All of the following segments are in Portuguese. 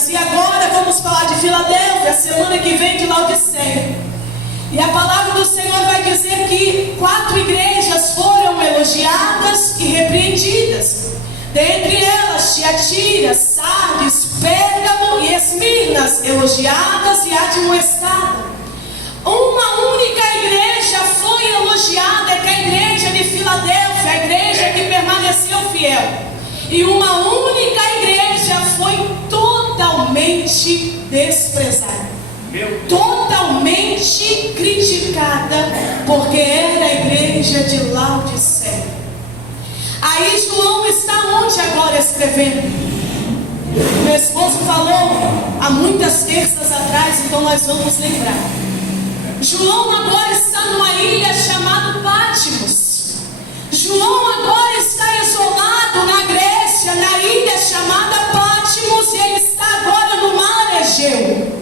Esminas. E agora vamos falar de Filadélfia, semana que vem de Laodiceia. E a palavra do Senhor vai dizer que 4 igrejas foram elogiadas e repreendidas. Dentre elas, Tiatira, Sardes, Pérgamo e Esminas, elogiadas e admoestadas. Uma única igreja foi elogiada, que é a igreja de Filadélfia, a igreja que permaneceu fiel. E uma única igreja foi totalmente desprezada, totalmente criticada, porque era a igreja de Laodiceia. Aí João está onde agora escrevendo? Meu esposo falou há muitas terças atrás, então nós vamos lembrar. João agora está numa ilha chamada Patmos. João agora está isolado na Grécia, na ilha chamada Patmos, e ele está agora no mar Egeu.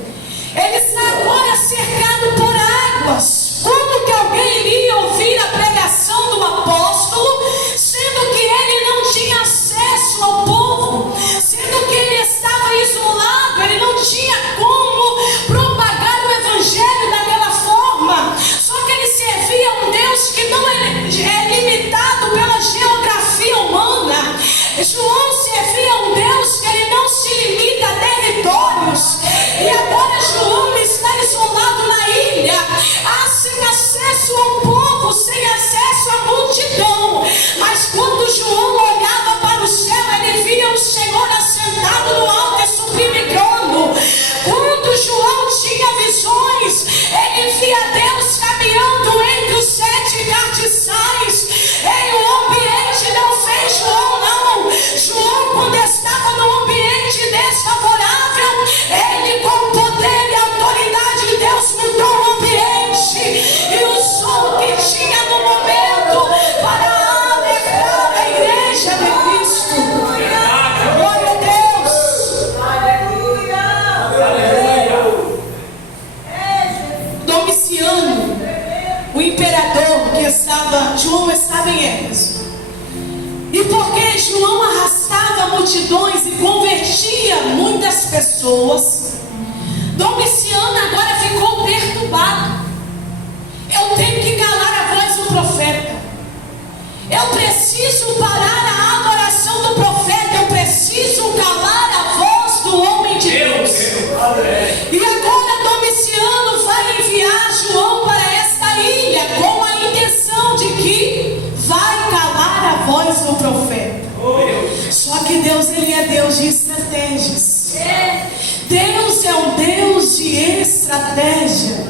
Ele está agora cercado por águas. Como que alguém iria ouvir a pregação do apóstolo, sendo que ele não tinha acesso ao povo, sendo que ele estava isolado, ele não tinha como propagar o evangelho daquela forma? Só que ele servia a um Deus que não é limitado pela geografia humana. João servia a um Deus que ele não se limita a territórios. E agora João está isolado na ilha, sem acesso ao povo, sem acesso à multidão. Mas quando João olhava para o céu, ele via o Senhor assentado no alto e sublime trono. Quando João tinha visões, ele via Deus caminhando entre os 7 cartiçais. Em um ambiente não fez João, não. João, quando estava num ambiente desfavorável, ele com o poder e a autoridade de Deus mudou o ambiente e usou o que tinha no momento para alegrar a igreja de Cristo. Glória a Deus. Domiciano, o imperador que estava, João estava em Éfeso. E porque João arrastava multidões e convertia muitas pessoas, Domiciano agora ficou perturbado. Eu tenho que calar a voz do profeta. Eu preciso parar a adoração do profeta. Eu preciso calar a voz do homem de Deus. E agora Domiciano vai enviar João para esta ilha com a intenção de que vai calar a voz do profeta. Só que Deus, ele é Deus de estratégias. Deus é um Deus de estratégia.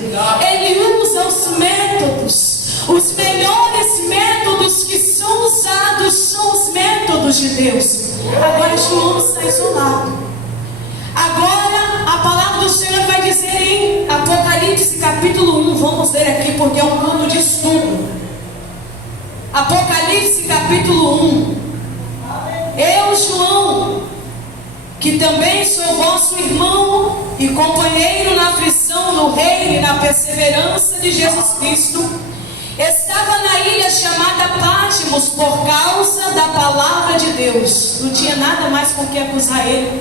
Ele usa os métodos. Os melhores métodos que são usados são os métodos de Deus. Agora João está isolado. Agora a palavra do Senhor vai dizer em Apocalipse capítulo 1. Vamos ler aqui porque é um plano de estudo. Apocalipse capítulo 1. Eu, João, que também sou vosso irmão e companheiro na aflição do reino e na perseverança de Jesus Cristo, estava na ilha chamada Patmos por causa da palavra de Deus. Não tinha nada mais por que acusar ele,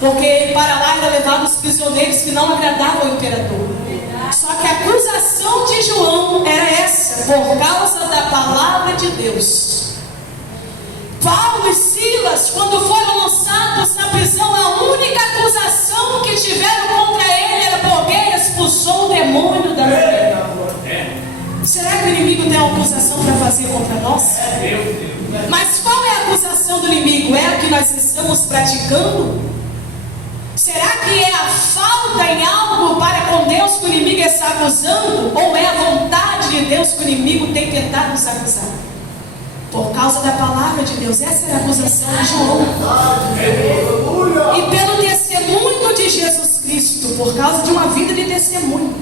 porque para lá era levado os prisioneiros que não agradavam ao imperador. Só que a acusação de João era essa, por causa da palavra de Deus. Paulo e Silas, quando foram lançados na prisão, a única acusação que tiveram contra ele era porque ele expulsou o demônio da mulher. Será que o inimigo tem uma acusação para fazer contra nós? Mas qual é a acusação do inimigo? É a que nós estamos praticando? Será que é a falta em algo para com Deus que o inimigo está acusando? Ou é a vontade de Deus que o inimigo tem tentado nos acusar? Por causa da palavra de Deus. Essa era a acusação de João. E pelo testemunho de Jesus Cristo, por causa de uma vida de testemunho.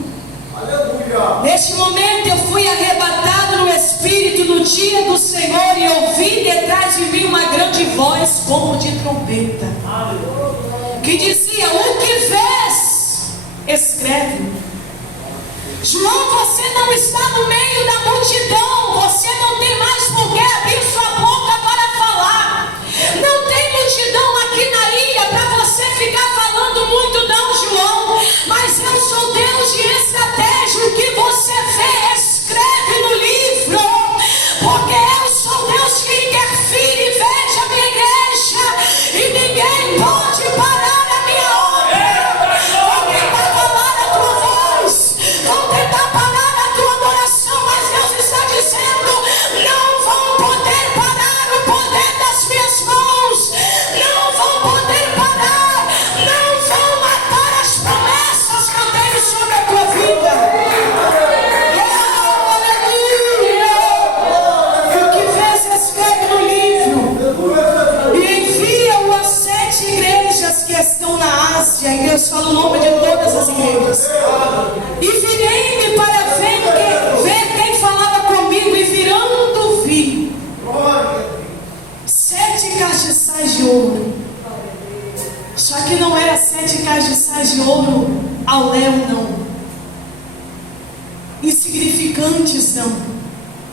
Neste momento eu fui arrebatado no Espírito no dia do Senhor e ouvi detrás de mim uma grande voz como de trombeta, que dizia: o que vês? Escreve. João, você não está no meio da multidão. Você não tem mais por que abrir sua boca para falar. Não tem multidão aqui na ilha para você ficar falando aí Deus fala o nome de todas as igrejas. E virei-me para ver quem falava comigo, e virando vi 7 castiçais de ouro. Só que não era 7 castiçais de ouro ao léu, não. Insignificantes, não.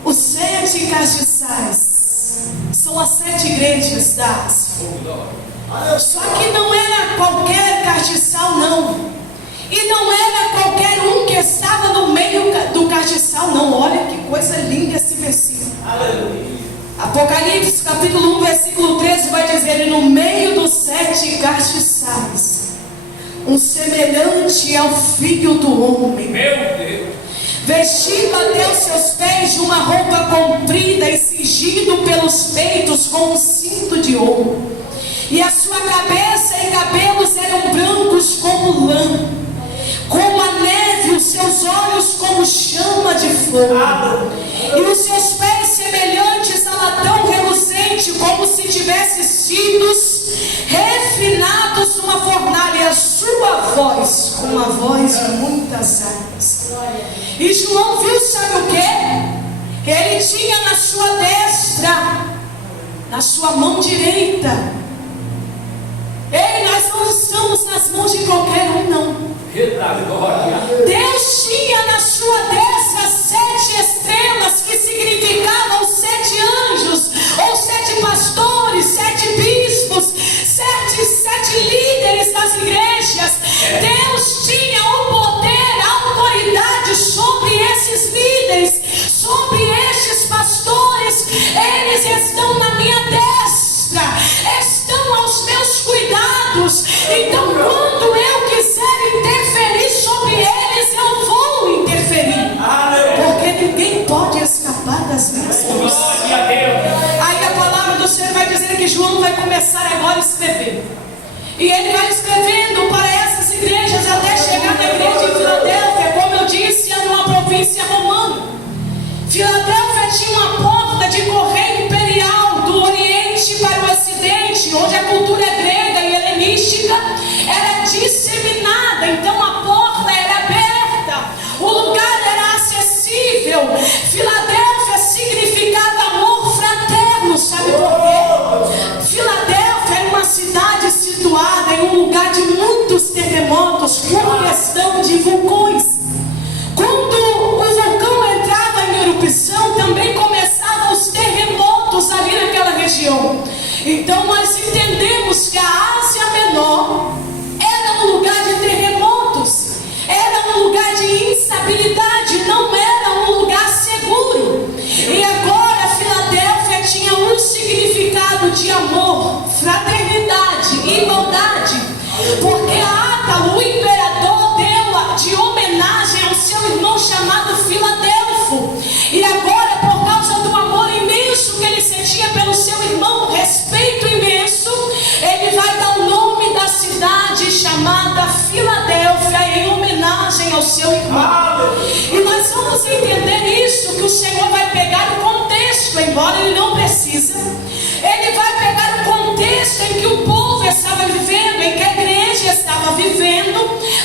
Os 7 castiçais são as 7 igrejas da Ásia. Só que não era qualquer castiçal, não. E não era qualquer um que estava no meio do castiçal, não. Olha que coisa linda esse versículo. Aleluia. Apocalipse capítulo 1, versículo 13 vai dizer: e no meio dos 7 castiçais, um semelhante ao Filho do Homem, meu Deus, vestido até os seus pés de uma roupa comprida e cingido pelos peitos com um cinto de ouro. E a sua cabeça e cabelos eram brancos como lã, como a neve, os seus olhos como chama de fogo, e os seus pés semelhantes a latão reluzente, como se tivesse sido refinados numa fornalha, e a sua voz como a voz de muitas águas. E João viu, sabe o que? Ele tinha na sua destra, na sua mão direita. Ei, nós não estamos nas mãos de qualquer um, não. Deus tinha na sua destra 7 estrelas, que significavam 7 anjos, ou 7 pastores, 7 bispos, 7 líderes das igrejas. Deus tinha o poder, a autoridade sobre esses líderes, sobre estes pastores. Eles estão na minha destra, estão aos meus cuidados. Então, quando eu quiser interferir sobre eles, eu vou interferir, porque ninguém pode escapar das minhas mãos. Aí a palavra do Senhor vai dizer que João vai começar agora a escrever, e ele vai escrevendo para essas igrejas até chegar na igreja de Filadélfia. Como eu disse, é numa província romana. Filadélfia tinha uma porta de correio imperial do Oriente para o Ocidente, onde a cultura grega e helenística era disseminada. Então a porta era aberta, o lugar era acessível. Filadélfia significava amor fraterno. Sabe por quê? Filadélfia era uma cidade situada em um lugar de muitos terremotos, por questão de vulcões. Quando o vulcão entrava em erupção, também começavam os terremotos ali naquela região. Então nós entendemos que a Ásia Menor era um lugar de terremotos, era um lugar de instabilidade, não era um lugar seguro. E agora Filadélfia tinha um significado de amor, fraternidade, igualdade, porque Átalo, o imperador, deu de homenagem ao seu irmão chamado Filadelfo. E agora, por causa do amor imenso que ele sentia pelo seu irmão, respeito imenso, ele vai dar o nome da cidade chamada Filadélfia em homenagem ao seu irmão. E nós vamos entender isso, que o Senhor vai pegar o contexto, embora ele não precisa. Ele vai pegar o contexto em que o povo estava vivendo, em que a igreja estava vivendo,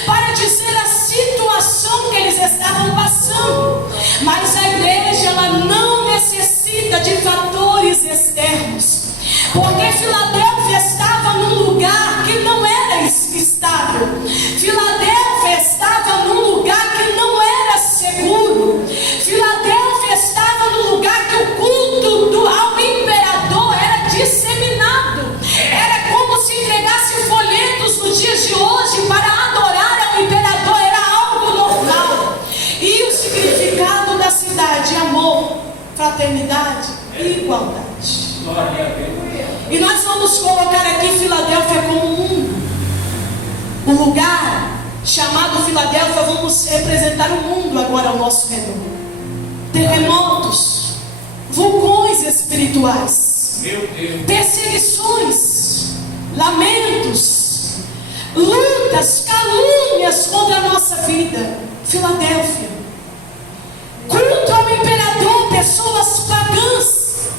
para dizer a situação que eles estavam passando. Mas a igreja, ela não necessita de fatores externos, porque Filadélfia estava num lugar que não era estável. Filadélfia estava num lugar que não era seguro. Filadélfia estava num lugar que o culto ao imperador era disseminado. Era como se entregasse folhetos nos dias de hoje para adorar ao imperador. Era algo normal. E o significado da cidade: amor, fraternidade e igualdade. E nós vamos colocar aqui Filadélfia como um lugar chamado Filadélfia. Vamos representar o mundo agora ao nosso redor. Terremotos, vulcões espirituais, perseguições, lamentos, lutas, calúnias contra a nossa vida. Filadélfia, culto ao imperador, pessoas pagãs,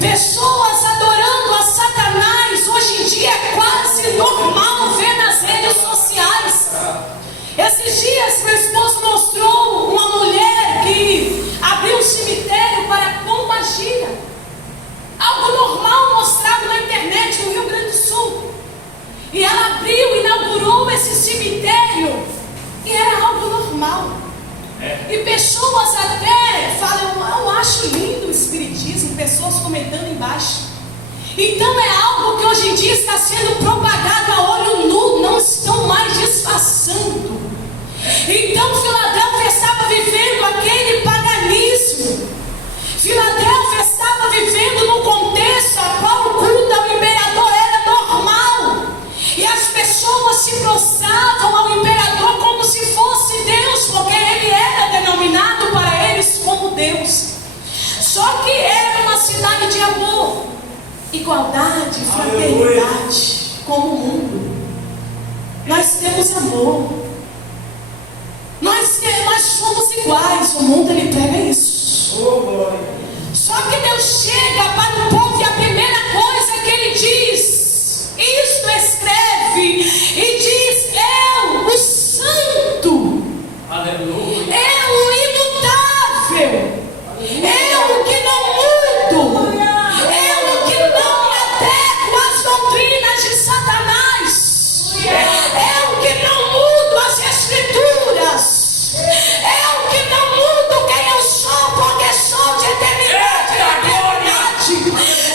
pessoas adorando a Satanás. Hoje em dia é quase normal ver nas redes sociais cemitério e era algo normal. E pessoas até falam, eu acho lindo o espiritismo, pessoas comentando embaixo. Então é algo que hoje em dia está sendo propagado a olho nu, não estão mais disfarçando. Então Filadélfia estava vivendo aquele paganismo. Filadélfia estava vivendo num contexto a qual o culto ao imperador era normal. E as pessoas se prostravam ao imperador como se fosse Deus, porque ele era denominado para eles como Deus. Só que era uma cidade de amor, igualdade, fraternidade, como o mundo. Nós temos amor. Nós somos iguais. O mundo ele prega isso. Só que Deus chega para o povo e a primeira coisa que ele diz, isto escreve e diz: eu, o santo, Aleluia. eu, o imutável, eu que não mudo, eu que não me adequo às doutrinas de Satanás, eu que não mudo as escrituras, eu que não mudo quem eu sou, porque sou de eternidade em eternidade.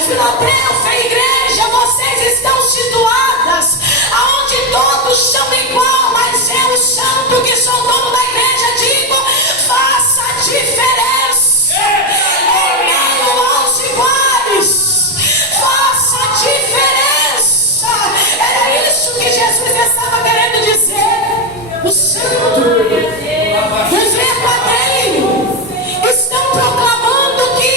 Filadélfia, igreja, vocês estão situadas aonde todos são igual, mas eu, santo, que sou dono da igreja, digo: faça a diferença em meio aos iguais, faça a diferença. Era isso que Jesus estava querendo dizer. O santo, o verdadeiro, estão proclamando que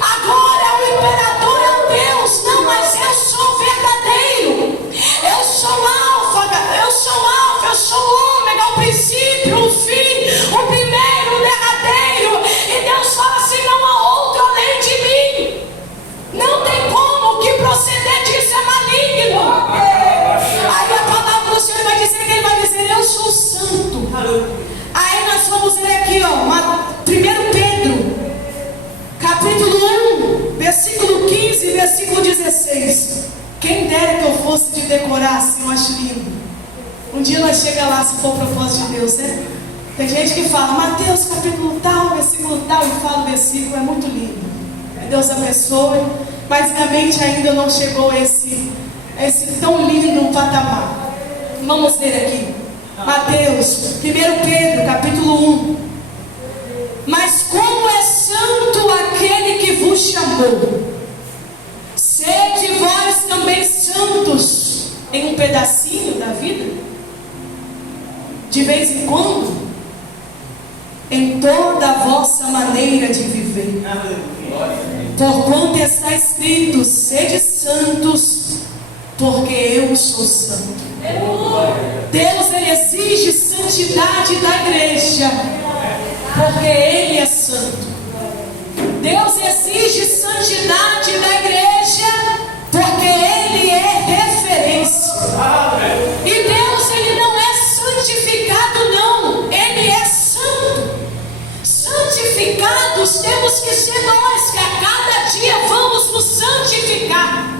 agora o imperador é um Deus. Não, mas eu sou verdadeiro, eu sou alfa, eu sou o ômega, o princípio, o fim, o primeiro, o derradeiro. E Deus fala assim: não há outro além de mim, não tem como, o que proceder disso é maligno. Aí a palavra do Senhor vai dizer que ele vai dizer: eu sou santo. Aí nós vamos ler aqui, ó, 1 Pedro, capítulo 1, versículo 15 e versículo 16. Quem dera que eu fosse de decorar assim, eu acho lindo. Um dia nós chegamos lá, se for o propósito de Deus, né? Tem gente que fala, Mateus capítulo tal, versículo tal, e fala o versículo, é muito lindo. Deus abençoe, mas minha mente ainda não chegou a esse tão lindo patamar. Vamos ler aqui. Mateus, 1 Pedro, capítulo 1. Mas como é santo aquele que vos chamou, sede vós também santos em um pedacinho da vida, de vez em quando, em toda a vossa maneira de viver. Porquanto está escrito: sede santos, porque eu sou santo. Deus ele exige santidade da igreja, porque ele é santo. Deus exige santidade da igreja, porque ele é referência. E Deus ele não é santificado, não, ele é santo. Santificados temos que ser nós, que a cada dia vamos nos santificar.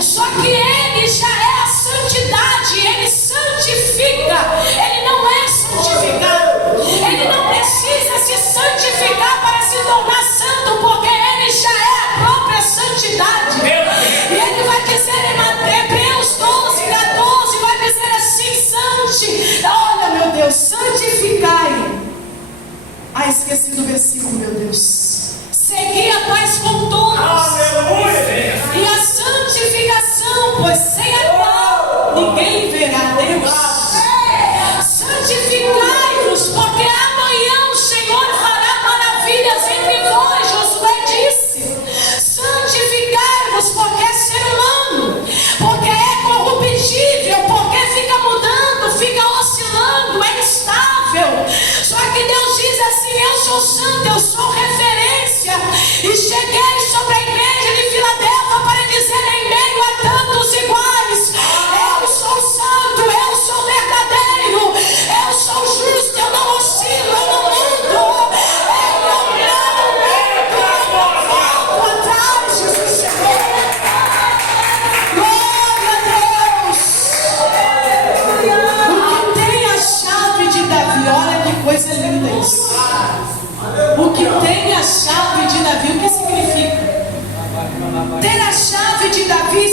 Só que ele já é a santidade, ele santifica, ele não é santificado, ele não precisa se santificar para se tornar santo, porque ele já é a própria santidade. E ele vai dizer em Hebreus 12, 14, vai dizer assim: olha, meu Deus, santificai. Ah, esqueci do versículo, meu Deus. Segui a paz com todos. Aleluia. E a santificação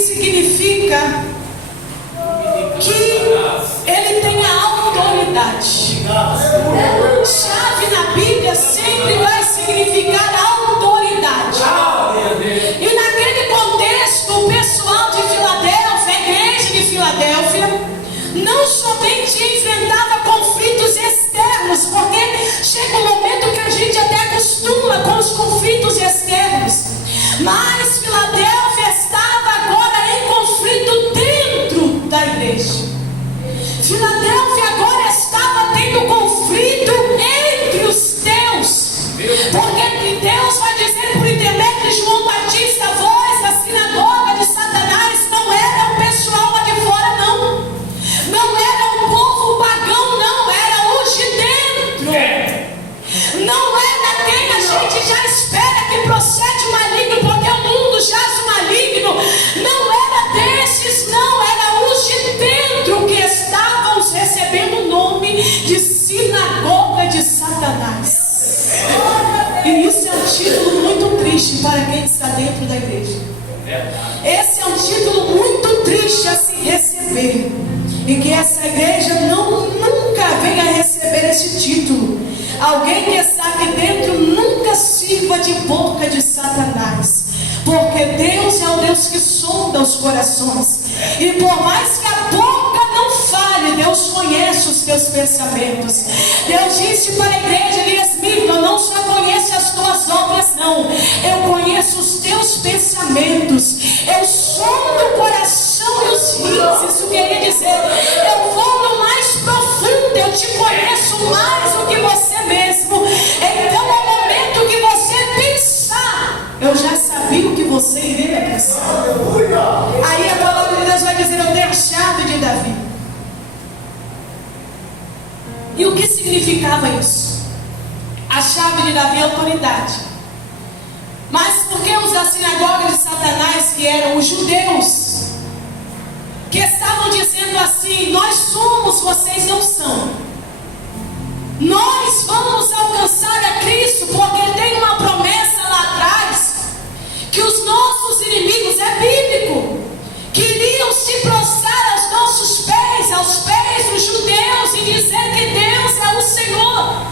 significa que ele tem a autoridade. Chave na Bíblia sempre vai significar autoridade. E naquele contexto, o pessoal de Filadélfia, a igreja de Filadélfia, não somente enfrentava conflitos externos, porque chega um momento que a gente até acostuma com os conflitos externos, mas Filadélfia estava agora em conflito dentro da igreja. Filadélfia agora estava tendo conflito entre os teus, porque Deus vai dizer por intermédio de João Batista: voz da sinagoga de Satanás. Não era o pessoal lá de fora, não era o povo pagão, não, era os de dentro. Não era quem a gente já espera que procede o maligno, porque o mundo jaz o maligno. Não era desses, não, era os de dentro que estavam recebendo o nome de sinagoga de Satanás. E isso é um título muito triste para quem está dentro da igreja. Esse é um título muito triste a se receber, e que essa igreja nunca venha receber esse título. Alguém que está aqui dentro nunca sirva de boca de Satanás, porque Deus é o Deus que sonda os corações, e por mais que a boca não fale, Deus conhece os teus pensamentos. Deus disse para a igreja de Esmirna: eu não só conheço as tuas obras, não, eu conheço os teus pensamentos, eu sondo o coração e os rins. Isso queria dizer, eu vou no mais profundo, eu te conheço mais do que você mesmo. Então é o momento que você pensar, eu já sabia o que você iria pensar. Aí a palavra de Deus vai dizer: eu tenho a chave de Davi. E o que significava isso? A chave de Davi é autoridade. Mas por que os da sinagoga de Satanás, que eram os judeus, que estavam dizendo assim: nós somos, vocês não são, nós vamos alcançar a Cristo, porque tem uma promessa lá atrás, que os nossos inimigos, é bíblico, queriam se prostrar aos nossos pés, aos pés dos judeus, e dizer que Deus é o Senhor.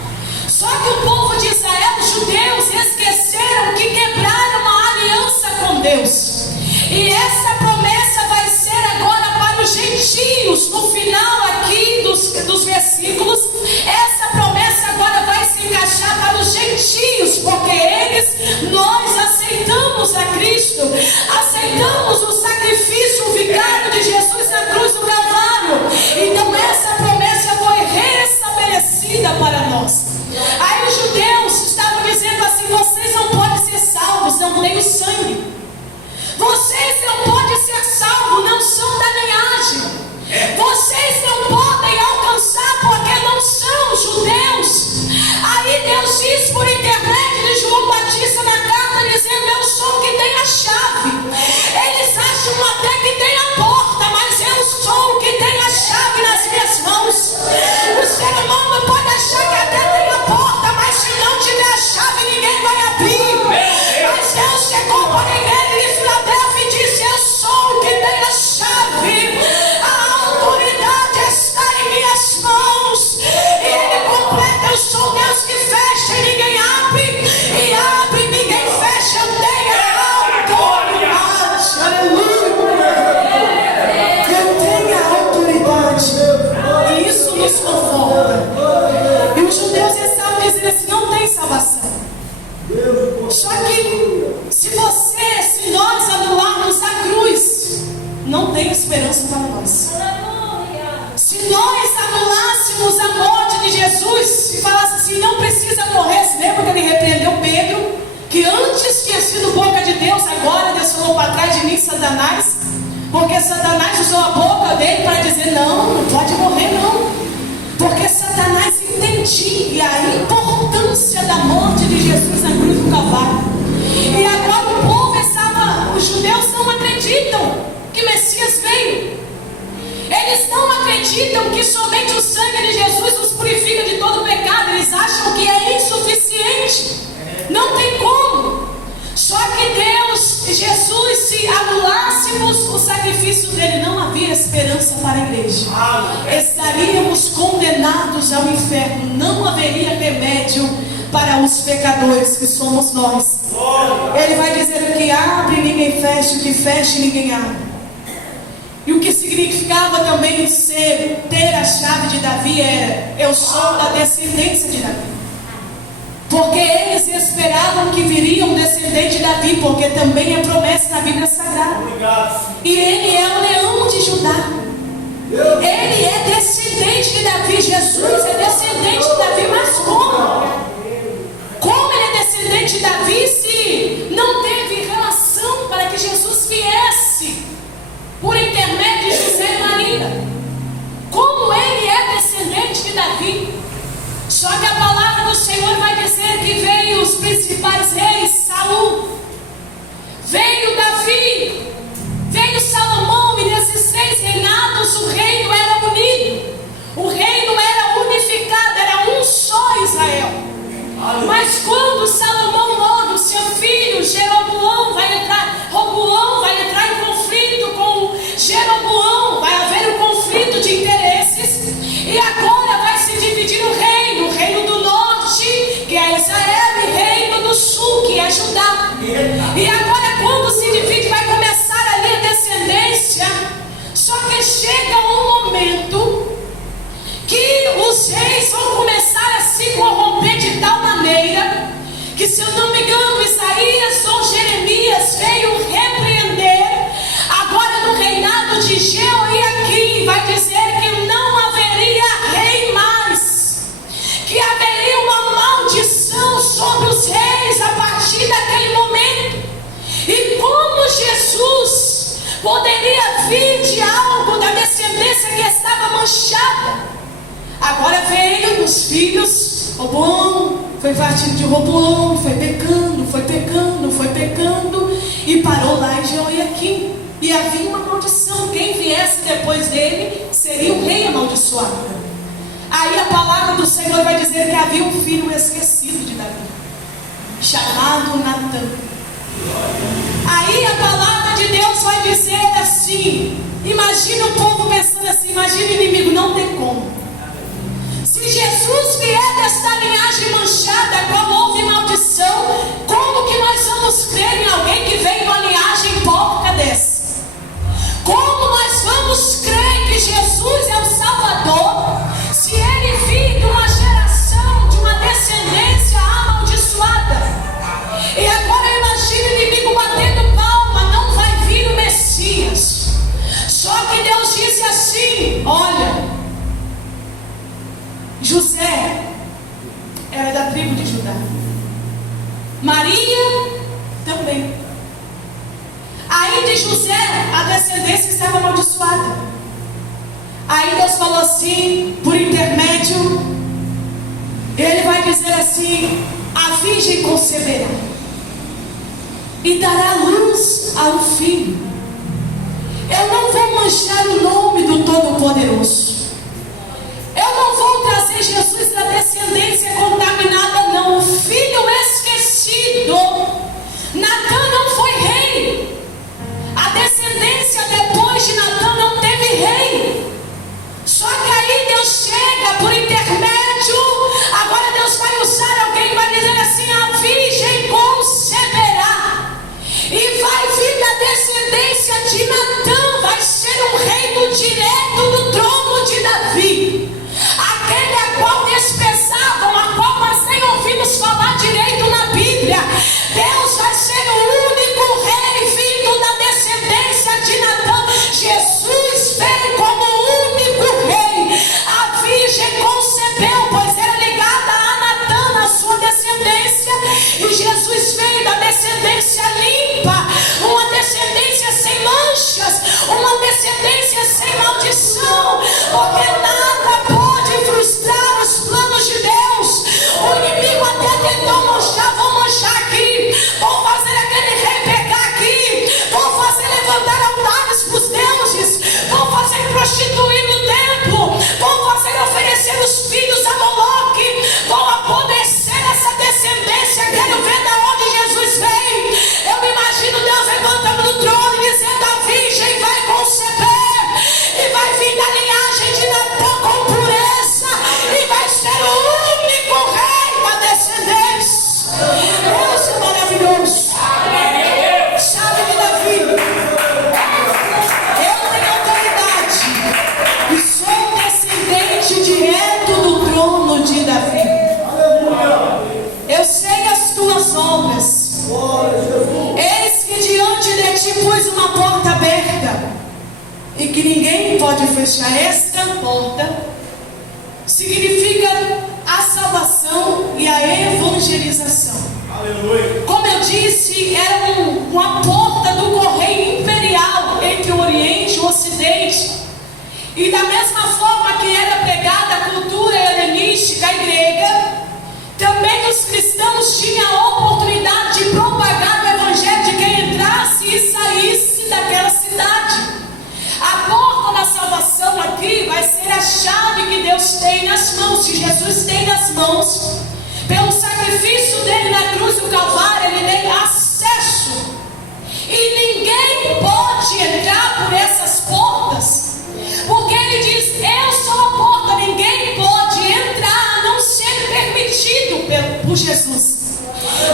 Só que o povo de Israel, os judeus, esqueceram que quebraram a aliança com Deus. E essa promessa vai ser agora para os gentios. No final aqui dos versículos, essa promessa agora vai se encaixar para os gentios, porque nós aceitamos a Cristo, aceitamos o sacrifício vicário de Jesus na cruz do Calvário. Então essa promessa foi restabelecida para nós. Aí os judeus estavam dizendo assim: vocês não podem ser salvos, não têm o sangue. Vocês não podem ser salvos, não são da linhagem. Vocês não podem alcançar, porque não são judeus. Aí Deus diz por intermédio de João Batista na carta, dizendo: eu sou o que tem a chave. Eles acham até que tem a porta, mas eu sou o que tem a chave nas minhas mãos. O ser humano pode achar que até tem a porta, mas se não tiver a chave, ninguém vai abrir. Mas Deus chegou para a igreja de Filadélfia e disse: eu sou o que tem a chave. A autoridade está em minhas mãos. E Ele completa: eu sou Deus que fecha e ninguém abre, e abre e ninguém fecha. Eu tenho a autoridade. Aleluia. Eu tenho a autoridade. E isso nos conforta. E os judeus estavam dizendo assim: não tem salvação. Só que se nós anularmos a cruz, não tem esperança para nós. Se nós anulássemos a morte de Jesus e falássemos assim: não precisa morrer. Se lembra que ele repreendeu Pedro, que antes tinha sido boca de Deus, agora Deus falou: para trás de mim, Satanás. Porque Satanás usou a boca dele para dizer: não pode morrer não. Porque Satanás entendia a importância da morte de Jesus na cruz do Calvário. E agora o povo os judeus não acreditam que Messias veio. Eles não acreditam que somente o sangue de Jesus os purifica de todo pecado. Eles acham que é insuficiente. Não tem como. Só que Deus Jesus, se anulássemos o sacrifício dele, não havia esperança para a igreja. Estaríamos condenados ao inferno. Não haveria remédio para os pecadores que somos nós. Ele vai dizer: o que abre ninguém fecha, o que fecha ninguém abre. E o que significava também ter a chave de Davi era: eu sou da descendência de Davi. Porque eles esperavam que viria um descendente de Davi, porque também é promessa na Bíblia Sagrada. E ele é o leão de Judá. Ele é descendente de Davi. Jesus é descendente de Davi, mas como? Como ele é descendente de Davi se não teve relação para que Jesus viesse por intermédio de José e Maria? Como ele é descendente de Davi? Só que a palavra do Senhor vai dizer que veio os principais reis, Saul, veio Davi, veio Salomão, e nesses 6 reinados o reino era unido, o reino era unificado, era um só Israel. Mas quando Salomão morre, o seu filho Roboão vai entrar em conflito com Jeroboão, vai haver um conflito de interesses, e agora vai se dividir o reino do norte, que é Israel, e o reino do sul, que é Judá. E agora, quando se divide, vai começar ali a descendência. Só que chega um momento que os reis vão começar a se corromper de tal maneira que, se eu não me engano, Isaías ou Jeremias veio repreender, agora no reinado de Jeoiaquim, vai dizer que não haveria rei mais, que haveria uma maldição sobre os reis a partir daquele momento. E como Jesus poderia vir de algo da descendência que estava manchada? Agora veio nos filhos, Roboão, foi partindo de Roboão, foi pecando, e parou lá em Jeoiaquim. E havia uma maldição: quem viesse depois dele seria um rei amaldiçoado. Aí a palavra do Senhor vai dizer que havia um filho esquecido de Davi, chamado Natã. Aí a palavra de Deus vai dizer assim: imagina o povo pensando assim, imagina o inimigo, não tem como. Se Jesus vier desta linhagem manchada, como houve maldição, como que nós vamos crer em alguém que vem de uma linhagem porca dessa? Como nós vamos crer que Jesus é o Salvador, se ele vir de uma geração, de uma descendência amaldiçoada? E agora imagine o inimigo batendo palma, não vai vir o Messias. Só que Deus disse assim: olha, José era da tribo de Judá, Maria também. Aí de José a descendência estava amaldiçoada. Aí Deus falou assim, por intermédio, ele vai dizer assim: a virgem conceberá e dará luz a um filho. Eu não vou manchar o nome do Todo-Poderoso. Eu não vou trazer Jesus da descendência contaminada, não. O filho esquecido. Natã não foi rei. A descendência depois de Natã não teve rei. Só que aí Deus chega por intermédio. Agora Deus vai usar alguém, vai dizer assim: a virgem conceberá. E vai vir da descendência de Natã. Vai ser um reino direto do trono de e que ninguém pode fechar. Esta porta significa a salvação e a evangelização. Aleluia. Como eu disse, era uma porta do correio imperial entre o Oriente e o Ocidente. E da mesma forma que era pregada a cultura helenística e grega, também os cristãos tinham a oportunidade de propagar o evangelho de quem entrasse e saísse daquela cidade. A porta da salvação aqui vai ser a chave que Deus tem nas mãos, que Jesus tem nas mãos. Pelo sacrifício dele na cruz do Calvário, ele tem acesso. E ninguém pode entrar por essas portas. Porque ele diz, eu sou a porta, ninguém pode entrar a não ser permitido por Jesus.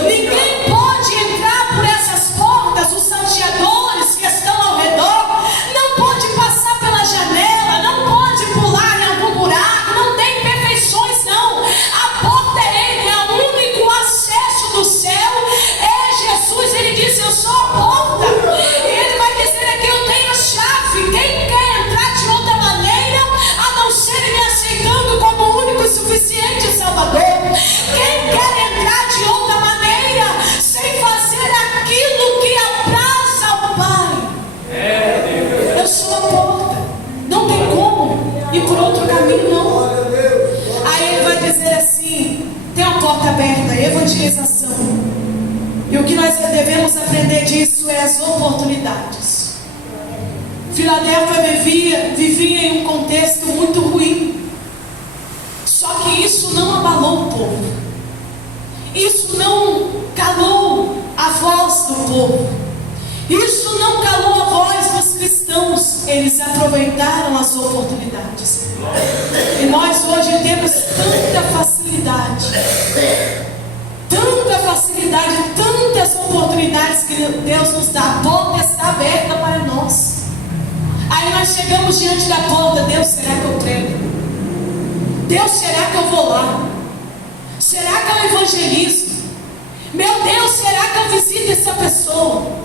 Ninguém pode entrar por essas portas, os salteadores que estão ao redor, não pode passar pela janela, não pode pular em algum buraco, não tem perfeições não. A porta é ele, é o único acesso do céu, é Jesus. Ele disse, eu sou a porta. E ele vai dizer aqui, eu tenho a chave. Quem quer entrar de outra maneira, a não ser me aceitando como o único e suficiente Salvador? Quem quer entrar de outra maneira, sem fazer aquilo que apraz ao Pai? Eu sou a porta. Não tem como ir por outro caminho, não. Aí ele vai dizer assim, tem uma porta aberta, evangelização. E o que nós devemos aprender disso é as oportunidades. Filadélfia vivia em um contexto muito ruim. Só que isso não abalou o povo. Isso não calou a voz do povo. Isso não calou a voz dos cristãos. Eles aproveitaram as oportunidades. E nós hoje temos tanta facilidade, tantas oportunidades que Deus nos dá. A porta está aberta para nós. Aí nós chegamos diante da porta. Deus, será que eu prego? Deus, será que eu vou lá? Será que eu evangelizo? Meu Deus, será que eu visito essa pessoa?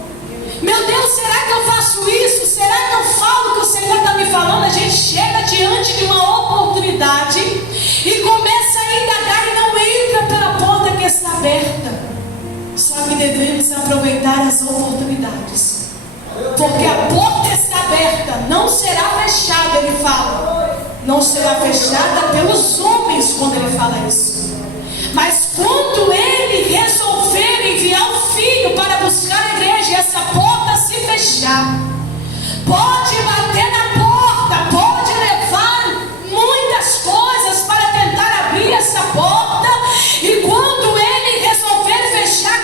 Meu Deus, será que eu faço isso? Será que eu falo o que o Senhor está me falando? A gente chega diante de uma oportunidade e começa a indagar e não entra pela porta que está aberta. Só que devemos aproveitar as oportunidades, porque a porta está aberta, não será fechada. Ele fala, não será fechada pelos homens quando ele fala isso. Mas quando ele resolver enviar o Filho para buscar a igreja, e essa porta se fechar, pode bater na porta, pode levar muitas coisas para tentar abrir essa porta. E quando ele resolver fechar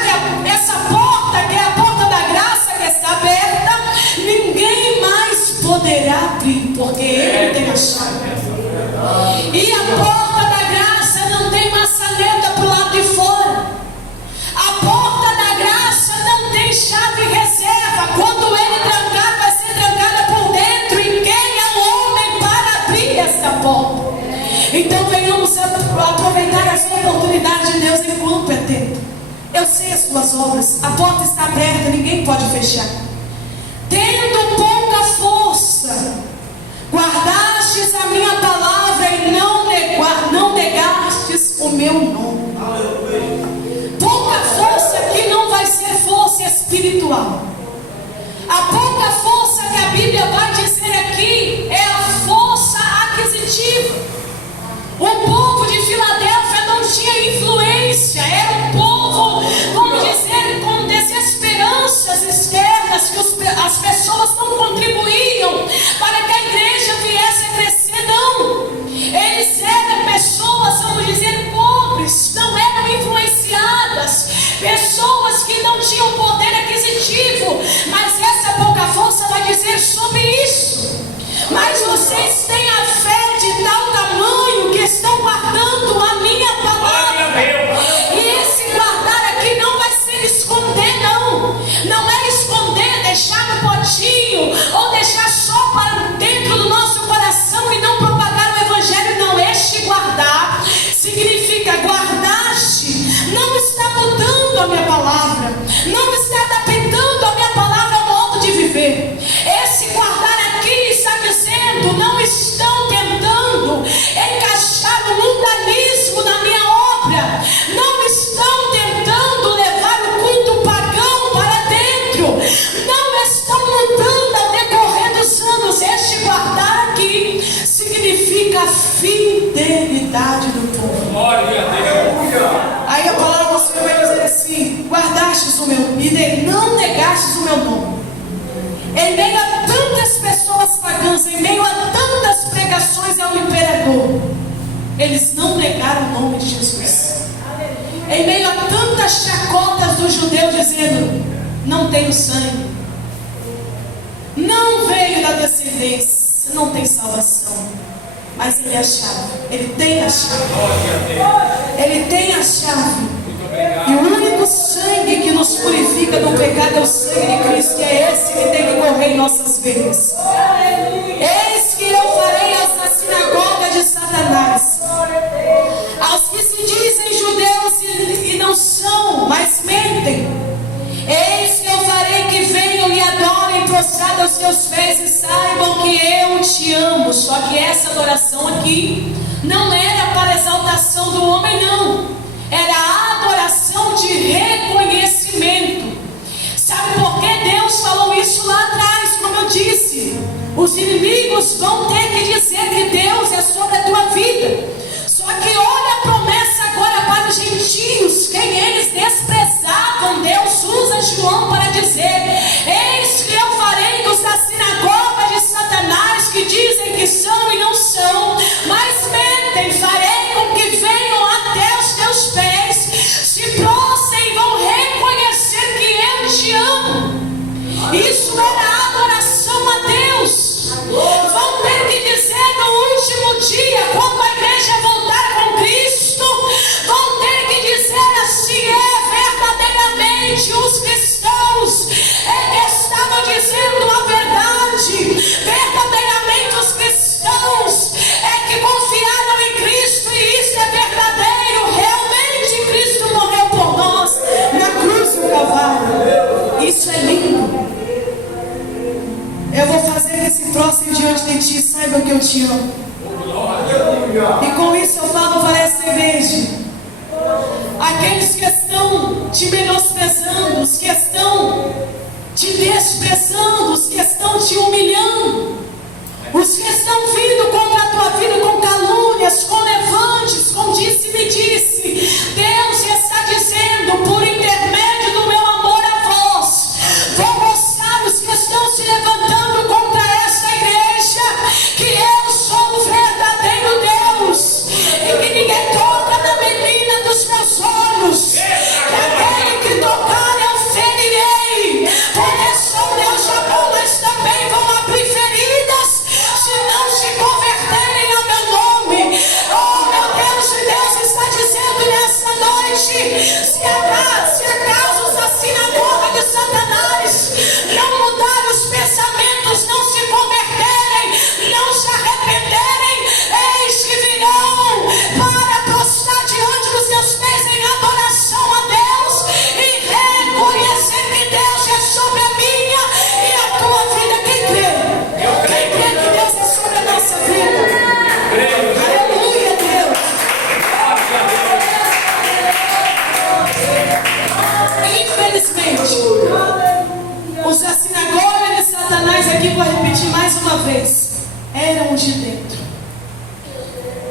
essa porta, que é a porta da graça que está aberta, ninguém mais poderá abrir, porque ele tem a chave. E a porta da graça não tem maçaneta para o lado de fora. A porta da graça não tem chave reserva. Quando ele trancar, vai ser trancada por dentro. E quem é o homem para abrir esta porta? Então venhamos aproveitar as oportunidades de Deus enquanto é tempo. Eu sei as tuas obras. A porta está aberta, ninguém pode fechar. Tendo pouca força, guardastes a minha palavra e não negastes o meu nome. Pouca força aqui não vai ser força espiritual. A pouca força que a Bíblia vai dizer aqui é a força aquisitiva. O povo de Filadélfia não tinha influência. Era um povo, vamos dizer, com desesperanças externas, que as pessoas não contribuíam para que a igreja viesse a crescer, não. Eles eram pessoas, vamos dizer, pobres, não eram influenciadas, pessoas que não tinham poder aquisitivo. Mas essa pouca força vai dizer sobre isso. Mas vocês têm a fé de tal tamanho que estão guardando a minha palavra. E esse guardar aqui não vai ser esconder, não. Não é esconder, deixar no potinho ou deixar só para dentro do nosso coração e não propagar o evangelho. Não, este guardar significa guardaste. Não está mudando a minha palavra, não está adaptando a minha palavra ao modo de viver. Esse guardar aqui está iniquidade do povo. Glória a Deus. Aí a palavra do Senhor vai dizer assim: guardastes o meu, e não negastes o meu nome. Em meio a tantas pessoas pagãs, em meio a tantas pregações ao imperador, eles não negaram o nome de Jesus. Em meio a tantas chacotas do judeu dizendo: não tenho sangue, não veio da descendência, não tem salvação. Mas ele é a chave, ele tem a chave. Ele tem a chave. E o único sangue que nos purifica do pecado é o sangue de Cristo, e é esse que tem que correr em nossas vidas. Eis que eu farei na sinagoga de Satanás, aos que se dizem judeus e não são, mas mentem. Eis que eu farei que venham e adorem prostrado aos teus pés e saibam que eu te amo. Só que essa adoração aqui não era para exaltação do homem, não. Era a adoração de reconhecimento. Sabe por que Deus falou isso lá atrás? Como eu disse, os inimigos vão ter que dizer que Deus é sobre a tua vida. Só que olha a promessa agora para os gentios, quem eles desprezavam. Deus usa João para dizer: eis que eu farei dos da sinagoga de Satanás, que dizem que são e não são, mas mentem. Farei com que venham até os teus pés, se prostrem e vão reconhecer que eu te amo. Isso era adoração a Deus. Vão ter que dizer no último dia, quando a igreja voltar com Cristo, vão ter que dizer assim: verdadeiramente os cristãos que estavam dizendo a verdade, verdadeiramente os cristãos que confiaram em Cristo, e isso é verdadeiro. Realmente Cristo morreu por nós na cruz do Calvário. Isso é lindo. Eu vou fazer esse próximo diante de ti, saiba que eu te amo. E com isso eu falo para essa igreja: aqueles que estão te menosprezando, os que estão te desprezando, os que estão te humilhando, os que estão vindo contra a tua vida com calúnias, com levantes, com disse-me-disse, Deus está dizendo, por intermédio do meu amor a vós, vou mostrar os que estão se levantando contra esta igreja, que eu sou o verdadeiro Deus, e que ninguém toca na menina dos meus olhos, que aquele que tocar eu ferirei, porque sou Deus de amor, mas também vão abrir feridas se não se converterem ao meu nome. Oh meu Deus, e Deus está dizendo nesta noite: se acaso os da sinagoga de Satanás não mudarem os pensamentos, não se converterem, não se arrependerem, eis que virão para prostrar diante dos teus pés em adoração a Deus e reconhecer que Deus é sobre a minha e a tua vida. Quem crê? Quem crê que Deus é sobre a nossa vida? Aleluia, Deus. Infelizmente, os da sinagoga de Satanás, aqui vou repetir mais uma vez, eram de dentro.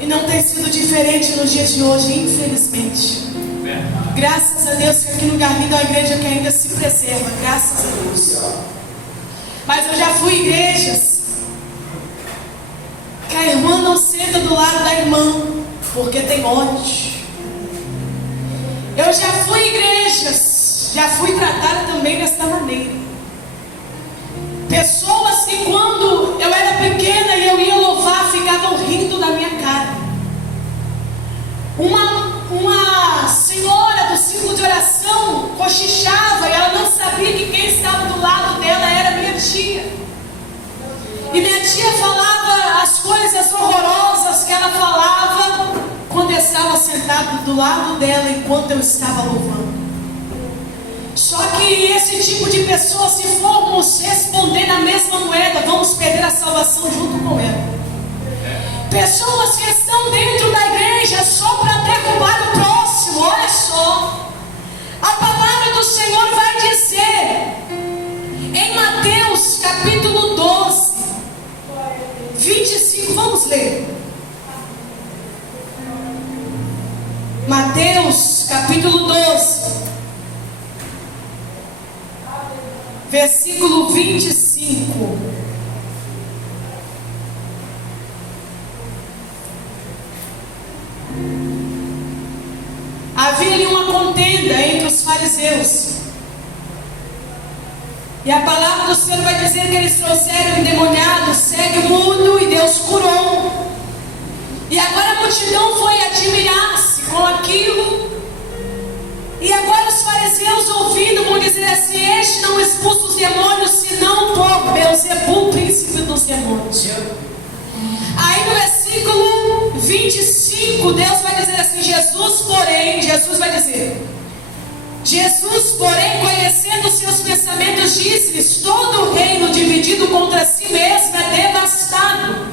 E não tem sido diferente nos dias de hoje, infelizmente. Graças a Deus que aqui no Garrido é uma igreja que ainda se preserva, graças a Deus. Mas eu já fui em igrejas que a irmã não senta do lado da irmã, porque tem ódio. Eu já fui em igrejas, já fui tratada também desta maneira. Pessoas que quando eu era pequena e eu ia louvar, ficavam rindo da minha cara. Uma senhora do círculo de oração cochichava e ela não sabia que quem estava do lado dela era minha tia. E minha tia falava as coisas horrorosas que ela falava quando eu estava sentado do lado dela enquanto eu estava louvando. Só que esse tipo de pessoa, se formos responder na mesma moeda, vamos perder a salvação junto com ela. Pessoas que estão dentro da igreja só para derrubar o próximo. Olha só, a palavra do Senhor vai dizer em Mateus capítulo 12, 25, vamos ler. capítulo 12, versículo 25. Havia ali uma contenda entre os fariseus. E a palavra do Senhor vai dizer que eles trouxeram o endemoniado, cego, mudo, e Deus curou. E agora a multidão foi admirar-se com aquilo. E agora os fariseus, ouvindo, vão dizer assim: este não expulsa os demônios, senão por Beelzebul, príncipe dos demônios. Aí no versículo 25, Deus vai dizer assim: Jesus, porém, conhecendo seus pensamentos, disse-lhes: todo reino dividido contra si mesmo é devastado,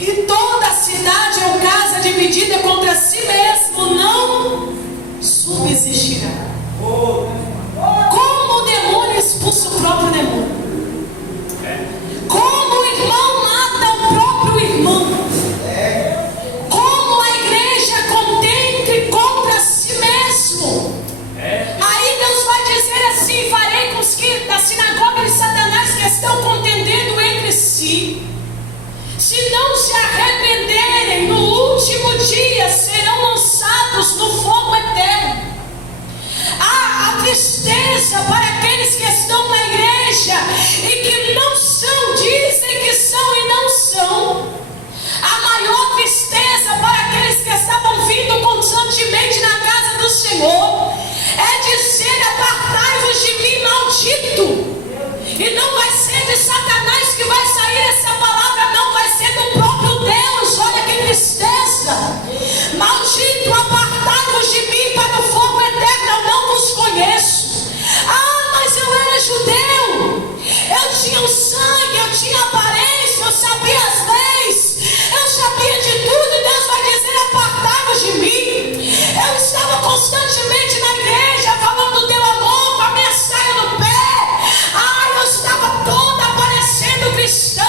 e toda cidade ou casa dividida contra si mesmo não subsistirá. Como o demônio expulsa o próprio demônio? Como o irmão mata o próprio irmão? Como a igreja contende contra si mesmo? Aí Deus vai dizer assim: farei com os que da sinagoga de Satanás que estão contendendo entre si, se não se arrependerem, no último dia serão lançados no fogo eterno. A tristeza para aqueles que estão na igreja e que não são, dizem que são e não são. A maior tristeza para aqueles que estavam vindo constantemente na casa do Senhor é dizer: apartai-vos de mim, maldito. E não vai ser de Satanás que vai sair essa palavra, não, vai ser do próprio Deus. Olha que tristeza. Maldito, apartai-vos de mim para o fogo eterno, eu não vos conheço. Ah, mas eu era judeu, eu tinha o sangue, eu tinha aparência, eu sabia as leis, eu sabia de tudo. E Deus vai dizer: apartai-vos de mim. Eu estava constantemente na igreja, falando do teu amor, com a minha saia no pé. Eu estava toda parecendo cristã,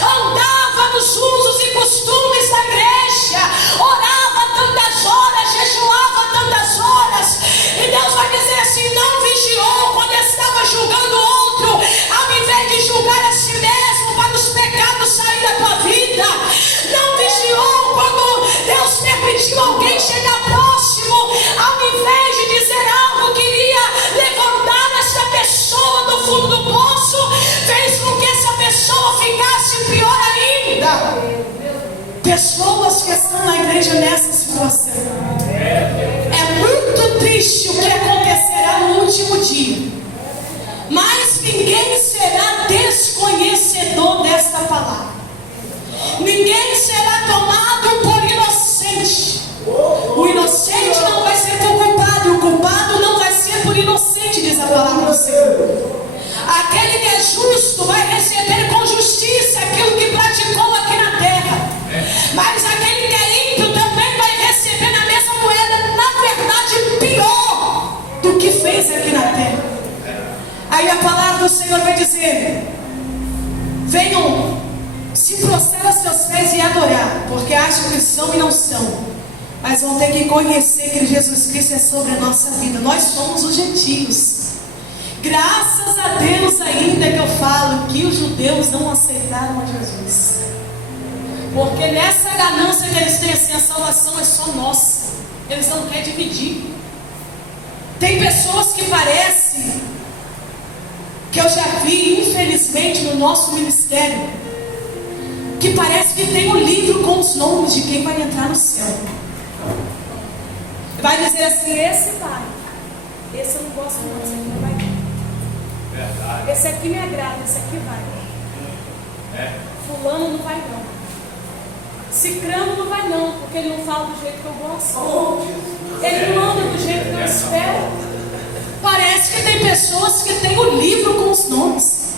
andava nos usos e costumes da igreja, orava tantas horas, jejuava tantas horas. E Deus vai dizer assim: não vigiou quando estava julgando outro, ao invés de julgar a si mesmo para os pecados sair da tua vida. Não vigiou quando Deus permitiu alguém chegar próximo, ao invés de dizer algo que iria levantar essa pessoa do fundo do poço, fez com que essa pessoa ficasse pior ainda. Pessoas que estão na igreja nessa situação. É muito triste o que acontecerá no último dia, mas ninguém será desconhecedor desta palavra. Ninguém será tomado por inocente. O inocente não vai ser por culpado, e o culpado não vai ser por inocente, diz a palavra do Senhor. Aquele que é justo vai receber com justiça aquilo que praticou aqui na terra, mas aquele que é ímpio também vai receber na mesma moeda, na verdade pior do que fez aqui na terra. Aí a palavra do Senhor vai dizer: venham, se prostrar aos seus pés e adorar, porque acham que são e não são, mas vão ter que conhecer que Jesus Cristo é sobre a nossa vida. Nós somos os gentios. Graças a Deus ainda que eu falo que os judeus não aceitaram a Jesus, porque nessa ganância que eles têm assim, a salvação é só nossa, eles não querem dividir. Tem pessoas que parecem, que eu já vi infelizmente no nosso ministério, que parece que tem um livro com os nomes de quem vai entrar no céu. Vai dizer assim: esse vai, esse eu não gosto não, esse aqui não vai. Verdade. Esse aqui me agrada, esse aqui vai. Fulano não vai não. Cicrano não vai não, porque ele não fala do jeito que eu gosto. Ele não anda do jeito que eu espero. Parece que tem pessoas que têm o livro com os nomes.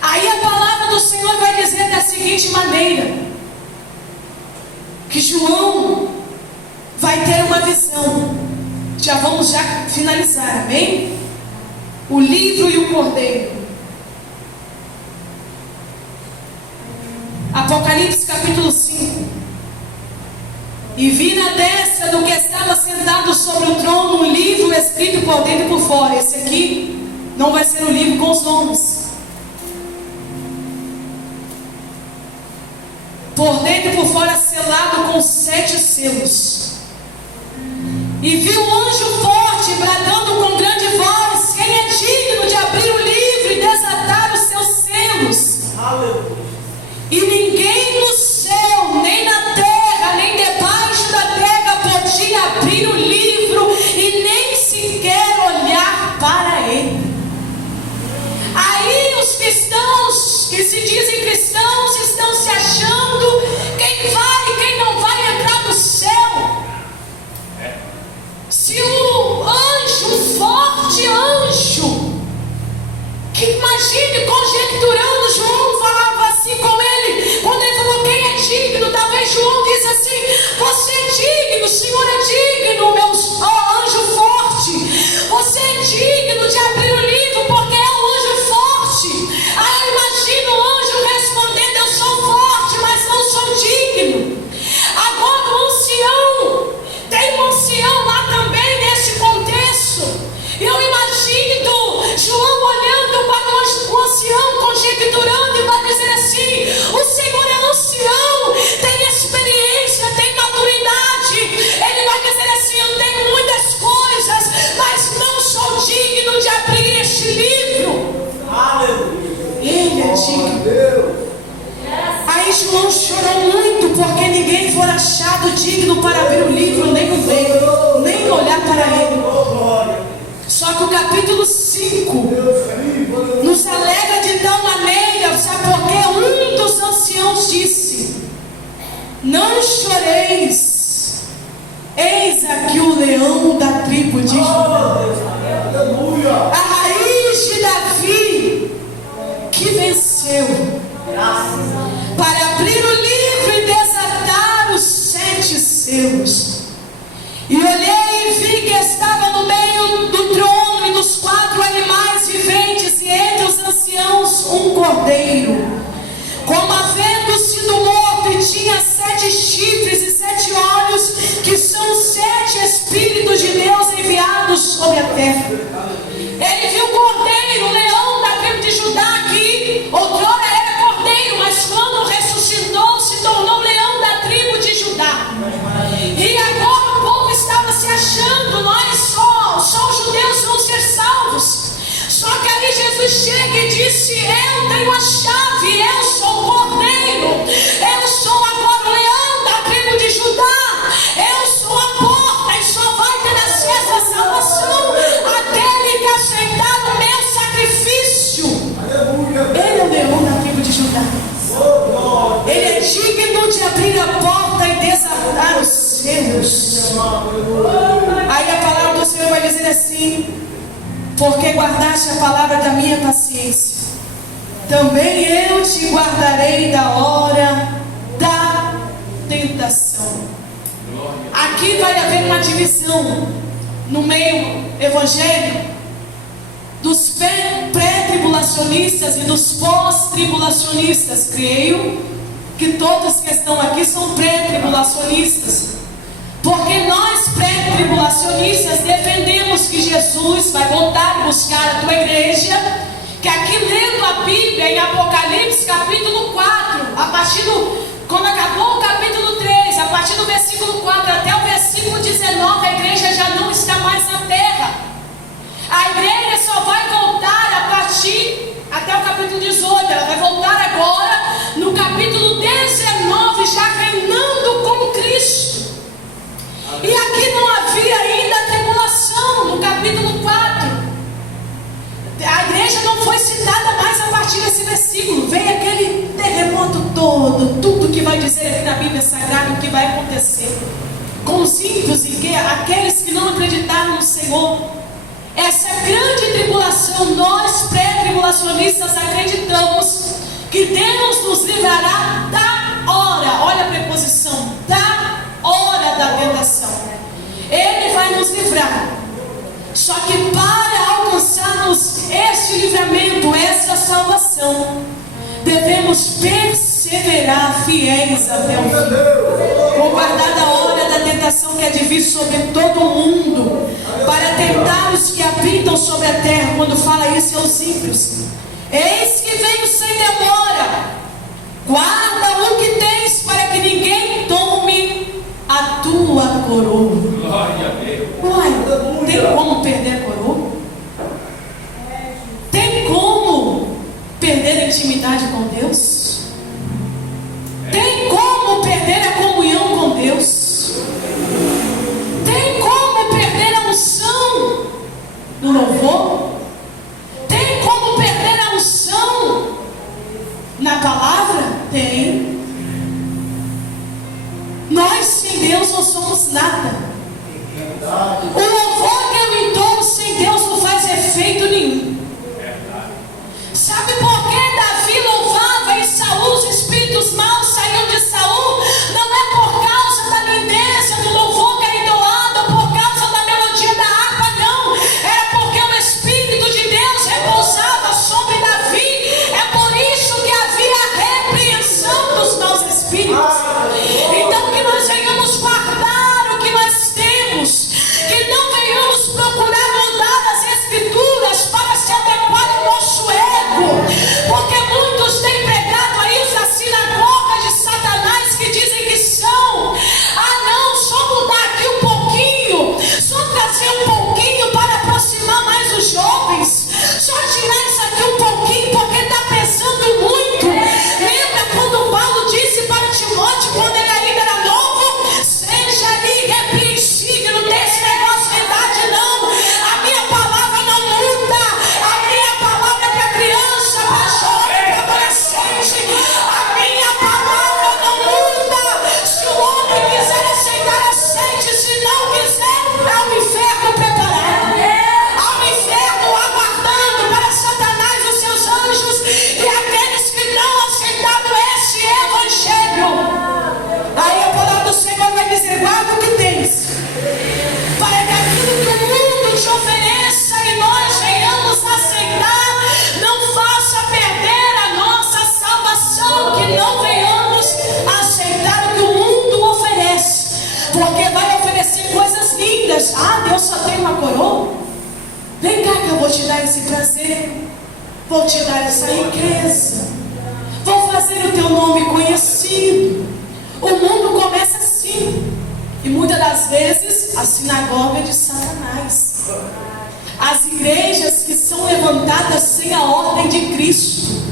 Aí a palavra do Senhor vai dizer da seguinte maneira: que João vai ter uma visão. Já vamos finalizar, amém? O livro e o cordeiro. Apocalipse capítulo 5. E vi na destra do que estava sentado sobre o trono um livro escrito por dentro e por fora. Esse aqui não vai ser um livro com os nomes. Por dentro e por fora selado com 7 selos. E vi um anjo forte bradando com grande voz: quem é digno de abrir o livro e desatar os seus selos? Aleluia. E ninguém no céu, nem na terra, nem debaixo da terra podia abrir o livro e nem sequer olhar para ele. Aí os cristãos, que se dizem cristãos, estão se achando quem vai e quem não vai entrar no céu. Se o anjo, um forte anjo, que imagine conjecturando, João falava assim com ele, quando ele falou quem é digno, talvez João disse assim: você é digno, o Senhor é digno, meu anjo forte, você é digno de abrir o livro, porque é um anjo forte. Aí eu imagino o anjo respondendo: eu sou forte, mas não sou digno. Agora o ancião, tem um ancião lá também nesse contexto. Eu imagino João olhando para o ancião, conjecturando, e vai dizer assim: o Senhor é ancião, tem experiência, tem maturidade. Ele vai dizer assim: eu tenho muitas coisas, mas não sou digno de abrir este livro. Aleluia. Ele é digno. Aí João chorou muito, porque ninguém for achado digno para abrir o livro, nem o ver, nem olhar para ele. Só que o capítulo 5 nos alegra de tal maneira, sabe por quê? Um dos anciãos disse: não choreis, eis aqui o leão da tribo de Judá, a raiz de Davi, que venceu, para abrir o livro e desatar os 7 selos. E olhei e vi que estava no meio do trono e dos 4 animais viventes, e entre os anciãos um cordeiro, como havendo sido morto, e tinha 7 chifres e 7 olhos, que são 7 Espíritos de Deus enviados sobre a terra. Ele viu o cordeiro, o leão da tribo de Judá, que outrora era cordeiro, mas quando ressuscitou se tornou leão da tribo de Judá. E agora o povo estava se achando: nós só os judeus vão ser salvos. Só que aí Jesus chega e disse: eu tenho a chave, eu sou o cordeiro, eu sou agora o leão da tribo de Judá, eu sou a porta, e só vai ter acesso à salvação aquele que aceitar o meu sacrifício. Ele é o leão da tribo de Judá. Ele é digno de abrir a porta e desatar os selos. Aí a palavra do Senhor vai dizer assim: porque guardaste a palavra da minha paciência, também eu te guardarei da hora da tentação. Aqui vai haver uma divisão no meio evangélico dos pré-tribulacionistas e dos pós-tribulacionistas. Creio que todos que estão aqui são pré-tribulacionistas, porque nós pré-tribulacionistas defendemos que Jesus vai voltar e buscar a tua igreja, que aqui lendo a Bíblia em Apocalipse capítulo 4, quando acabou o capítulo 3, a partir do versículo 4 até o versículo 19, a igreja já não está mais na terra. A igreja só vai voltar a partir até o capítulo 18, ela vai voltar agora no capítulo 19, já reinando com Cristo. E aqui não havia ainda tribulação no capítulo 4. A igreja não foi citada mais a partir desse versículo. Vem aquele terremoto todo, tudo que vai dizer aqui na Bíblia Sagrada, o que vai acontecer com os ímpios e aqueles que não acreditaram no Senhor. Essa grande tribulação, nós pré-tribulacionistas acreditamos que Deus nos livrará da hora, olha a preposição, da hora da tentação. Ele vai nos livrar. Só que para alcançarmos este livramento, essa salvação, devemos perseverar fiéis até o fim. Ou guardada a hora da tentação que há de vir sobre todo o mundo, para tentar os que habitam sobre a terra. Quando fala isso aos ímpios: eis que venho sem demora, guarda o que tens, para que ninguém tome a tua coroa. Glória a Deus. Uai, tem como perder a coroa? Tem como perder a intimidade com Deus? Tem como perder a comunhão com Deus? Tem como perder a unção do louvor? Tem como perder a unção na palavra? Tem. Nós sem Deus não somos nada. O louvor que eu entoo sem Deus não faz efeito nenhum. Sabe por que Davi louvava e Saul, os espíritos maus saíam de Saul? Não é por causa da lindeza do louvor que era entoado, ou por causa da melodia da harpa, não. Era porque o Espírito de Deus repousava sobre Davi. É por isso que havia a repreensão dos maus espíritos. Então que nós venhamos guardar o que nós temos, que não venhamos procurar mudar as escrituras para se adequar ao nosso ego, porque muitos têm pregado a isso, a sinagoga de Satanás, que dizem que são, não, só mudar aqui um pouquinho, só trazer um pouquinho para aproximar mais os jovens, só tirar isso aqui um pouquinho, porque está pesando muito. Lembra quando Paulo disse para Timóteo, quando ele ainda era novo: seja irrepreensível, não tem esse negócio de idade não, a minha palavra não muda, a minha palavra é para criança, para jovem, para adolescente, a minha palavra não muda. Se o homem quiser aceitar, aceite, se não quiser, há um inferno preparado, há um inferno aguardando para Satanás e os seus anjos e aqueles que não aceitaram esse evangelho. Aí a palavra do Senhor vai dizer: guarda o que tens, para que aquilo que o mundo te ofereça e nós venhamos aceitar, não faça perder a nossa salvação, que não venhamos aceitar o que o mundo oferece, porque vai oferecer coisas lindas. Deus só tem uma coroa? Vem cá que eu vou te dar esse prazer, vou te dar essa riqueza, vou fazer o teu nome conhecido. O mundo começa assim, e muitas das vezes a sinagoga é de Satanás, as igrejas que são levantadas sem a ordem de Cristo.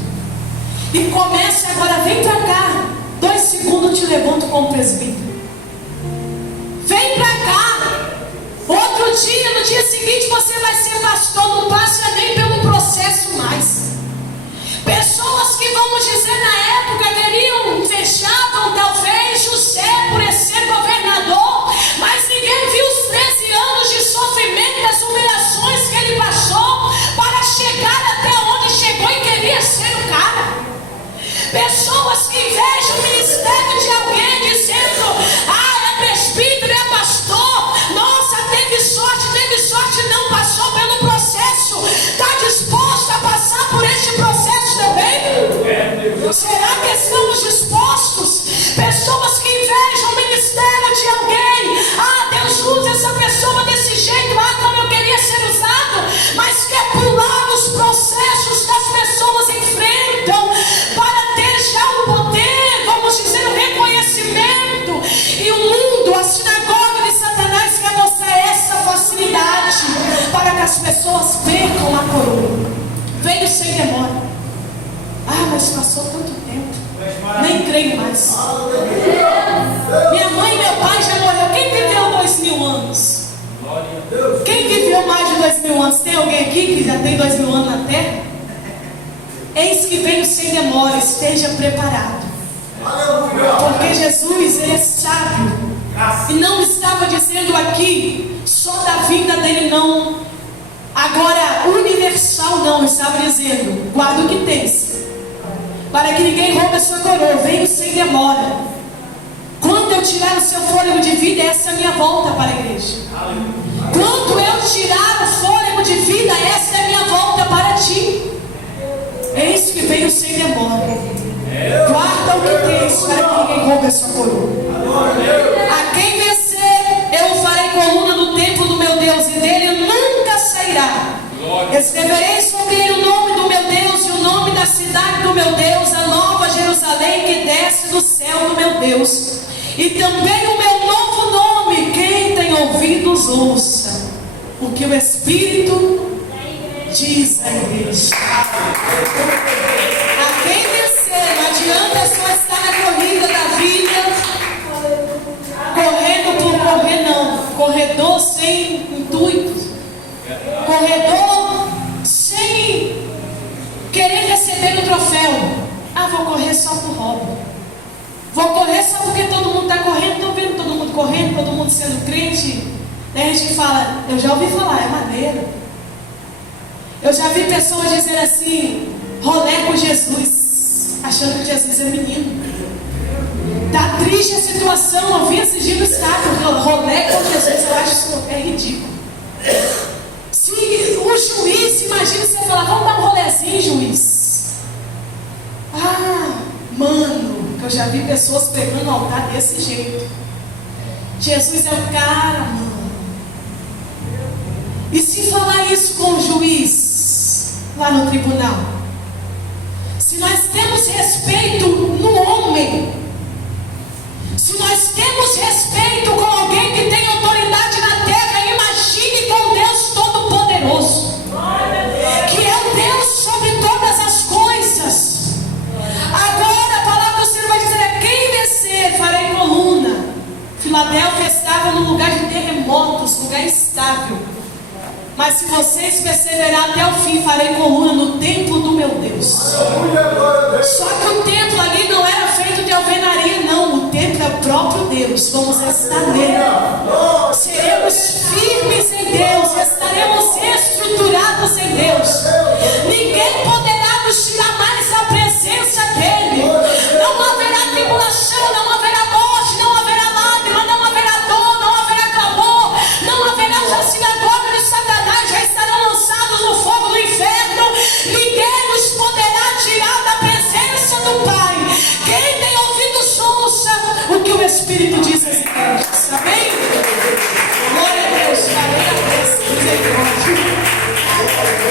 E começa agora: vem pra cá, 2 segundos eu te levanto como presbítero, vem pra cá. Outro dia, no dia seguinte, você vai ser pastor. Não passa nem pelo processo mais. Pessoas que, vamos dizer, na época fechavam talvez José por ser governador, mas ninguém viu os 13 anos de sofrimento e as humilhações que ele passou para chegar até onde chegou e queria ser o cara. Pessoas que invejam o ministério de alguém dizendo: é presbítero, é pastor, nossa, teve sorte, não passou pelo processo. Está disposto a passar por este processo também? Será que estamos dispostos? Pessoas que invejam o ministério de alguém: Deus usa essa pessoa desse jeito, como eu queria ser usado, mas quer pular os processos que as pessoas enfrentam para ter já o poder, vamos dizer, o reconhecimento. E o mundo, a sinagoga de Satanás, quer mostrar essa facilidade para que as pessoas percam a coroa. Veio sem demora. Mas passou tanto tempo, nem creio mais. Minha mãe e meu pai já morreram. Quem viveu 2000 anos? Quem viveu mais de 2000 anos? Tem alguém aqui que já tem 2000 anos na terra? Eis que veio sem demora, esteja preparado, porque Jesus, ele é sábio, e não estava dizendo aqui só da vinda dele, não, agora universal, não, estava dizendo: guarda o que tens, para que ninguém roube a sua coroa. Venho sem demora. Quando eu tirar o seu fôlego de vida, essa é a minha volta para a igreja. Quando eu tirar o fôlego de vida, essa é a minha volta para ti. Eis que venho sem demora. Guarda o que tens, para que ninguém roube a sua coroa. A quem vencer, eu o farei coluna no templo do meu Deus, e dele nunca sairá. Escreverei sobre ele o nome do meu Deus e o nome da cidade do meu Deus, a nova Jerusalém que desce do céu do meu Deus, e também o meu novo nome. Quem tem ouvidos, ouça o que o Espírito diz à igreja. A quem vencer, não adianta só estar na corrida da vida, correndo por correr, não. Corredor sem intuito, corredor sem querer receber o troféu. Ah, vou correr só por hobby, vou correr só porque todo mundo está correndo. Estou vendo todo mundo correndo, todo mundo sendo crente. Daí a gente fala, eu já ouvi falar, é maneiro. Eu já vi pessoas dizer assim, rolê com Jesus, achando que Jesus é menino. Tá triste a situação. Eu vi esse dia no estádio, rolê com Jesus. Eu acho isso é ridículo. Se o juiz, imagina você falar, vamos dar um rolezinho, juiz. Ah, mano, que eu já vi pessoas pegando o altar desse jeito. Jesus é o cara, mano. E se falar isso com o juiz lá no tribunal? Se nós temos respeito no homem, se nós temos respeito com alguém que tem autoridade na terra, imagine com Deus Todo-Poderoso, que é o Deus sobre todas as coisas. Agora a palavra do Senhor vai dizer, a quem vencer, farei coluna. Filadélfia estava num lugar de terremotos, lugar instável. Mas se vocês perseverarem até o fim, farei coluna no templo do meu Deus. Só que o templo ali não era feito de alvenaria, não. O templo é o próprio Deus. Vamos estar nele. Seremos firmes em Deus. Estaremos estruturados em Deus. Ninguém poderá nos tirar mais da presença dele. Não haverá tribulação, não haverá morte, não haverá lágrima, não haverá dor, não haverá clamor, não haverá a sinagoga de Satanás, já estarão lançados no fogo do inferno. Ninguém nos poderá tirar da presença do Pai. Quem tem ouvidos, ouça o que o Espírito diz às igrejas. Amém? Glória a Deus. Misericórdia.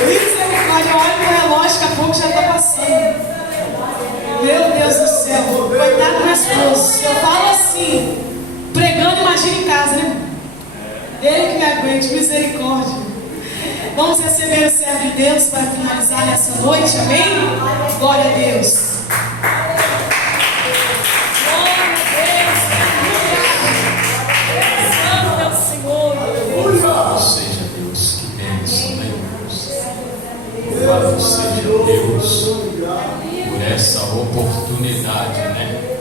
Misericórdia. Olha pro relógio, daqui a pouco já está passando. Meu Deus do céu. Coitado do meu esposo. Eu falo assim, pregando, imagina em casa, né? Ele que me aguente, misericórdia. Vamos receber o servo de Deus para finalizar nessa noite, amém? Glória a Deus. Louvado seja Deus, que bênção, né, irmãos? Louvado seja Deus por essa oportunidade, né?